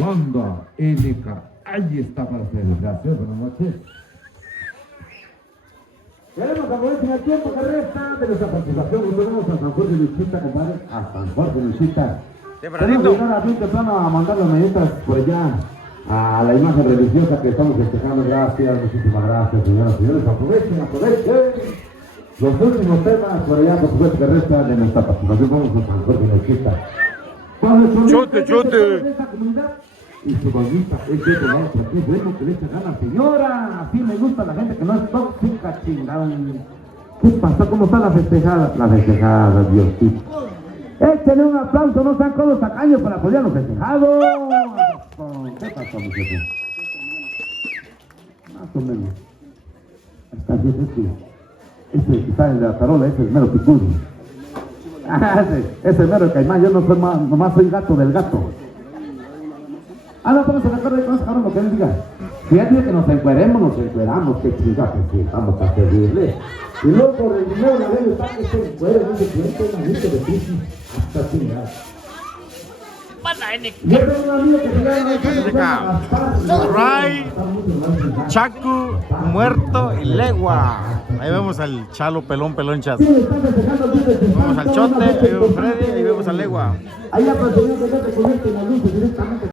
Wanda LK, ahí está para ustedes. Gracias, buenas noches. Queremos aprovechar el tiempo que resta de nuestra participación y tenemos a San Jorge Luchita, compadre, a San Jorge Luchita. Queremos llegar a fin temprano a mandar las meditas por allá a la imagen religiosa que estamos festejando. Gracias, muchísimas gracias, señoras y señores. Aprovechen los últimos temas por allá, por supuesto, que resta de nuestra participación. Vamos a San Jorge Luchita. Chute. Y su bonita es de verdad, qué bueno que le echa ganas, señora. Así me gusta la gente que no es tóxica, chingada. ¿Qué pasó? ¿Cómo está la festejada? La festejada, Diosito. Échenle un aplauso, no sean todos tacaños para apoyar a los festejados. ¿Qué pasó, muchacho? Más o menos. Está bien, ese que está en la tarola, ese es mero picudo. Ese mero caimán, yo no soy más, nomás soy gato del gato. No, pero se recuerda de cosas, cabrón, lo que él diga. Si él dice que nos encueremos, que chingada, que vamos a servirle. Y luego por el dinero de la ley está que se encuere, no se cuenta una lista de crisis hasta chingada. Yo tengo un amigo que se llama Ray, Chacu, Muerto y Legua. Ahí vemos al Chalo pelón chat. Vemos al Chote, ahí vemos Freddy, ahí vemos a Legua. Ahí la persona que se convierte en la luz directamente.